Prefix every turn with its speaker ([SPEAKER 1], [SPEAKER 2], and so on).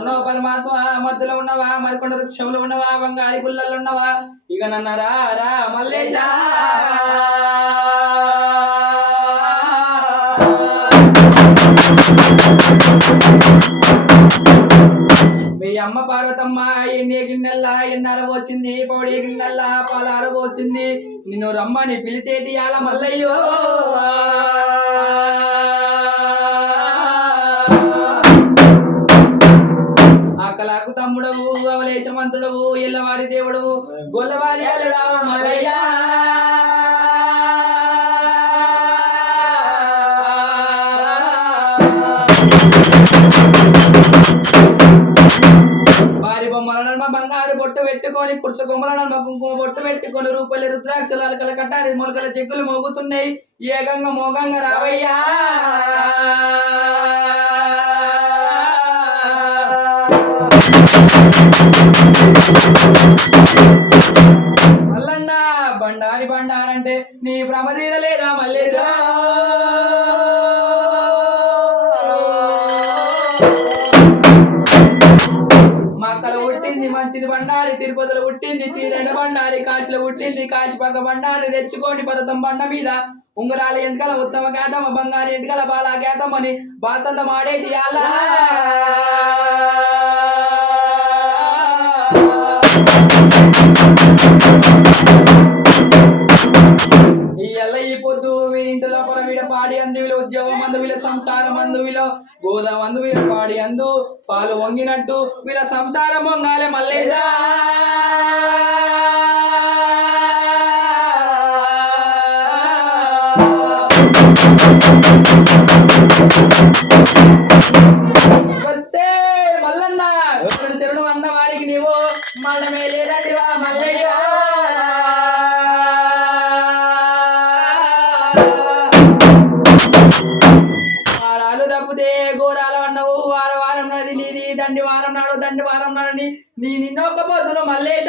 [SPEAKER 1] మధ్యలో ఉన్నవా? మరికొండ వృక్షంలో ఉన్నవా? బంగారి గుళ్ళల్లో ఉన్నవా? ఇక నన్నరా రా రా మీ అమ్మ పార్వతమ్మ ఎన్ని గిన్నెల్లా ఎన్నర పోసింది? పౌడి గిన్నెల్లా పాలారు పోసింది. నిన్ను రమ్మని పిలిచేటియాల మల్లయ్యో. ఆకలాకు తమ్ముడవు అవలేశమంతుడవు ఎల్లవారి దేవుడవు గొల్లవారి అల్లుడా వారి బొమ్మల నడుమ బంగారు బొట్టు పెట్టుకొని కుర్చు కొమ్మల నడుమ కుంకుమ బొట్టు పెట్టుకొని రూపాయలు రుద్రాక్షలు అలకల కట్టారి మొలకల చెక్కులు మోగుతున్నాయి. ఏకంగా మోగంగా రావయ్యా. మల్లన్న బండారి బండారంటే నీ ప్రమదీర లేదా మల్లేశా? మక్కల పుట్టింది మంచిది బండారి తిరుపతిలో పుట్టింది తీరెండ బండారి కాశీలో పుట్టింది కాశీ పక్క బండారి తెచ్చుకోండి పర్వతం బండ మీద. ఉంగరాల ఎంటకల ఉత్తమ కేతమ్మ బంగారు ఎంటకల బాలా కేతమ్మని బాసంతం మాడేసి అలా. పొద్దు వీరింటి లోపల వీళ్ళ పాడి అందు వీళ్ళ ఉద్యోగం అందు వీళ్ళ సంసారం అందు వీళ్ళ గోదాం అందు వీళ్ళ పాడి అందు పాలు వంగినట్టు వీళ్ళ సంసారం వంగాలే మల్లేశా. నీవు లేదండి వా మల్లయ్య వారాలు తప్పితే ఘోరాలు అన్నవు. వారం వారం నది నీది దండి వారం నాడు దండి వారం నాడని నీ నీ నిన్నొక్క పొద్దును మల్లేశ.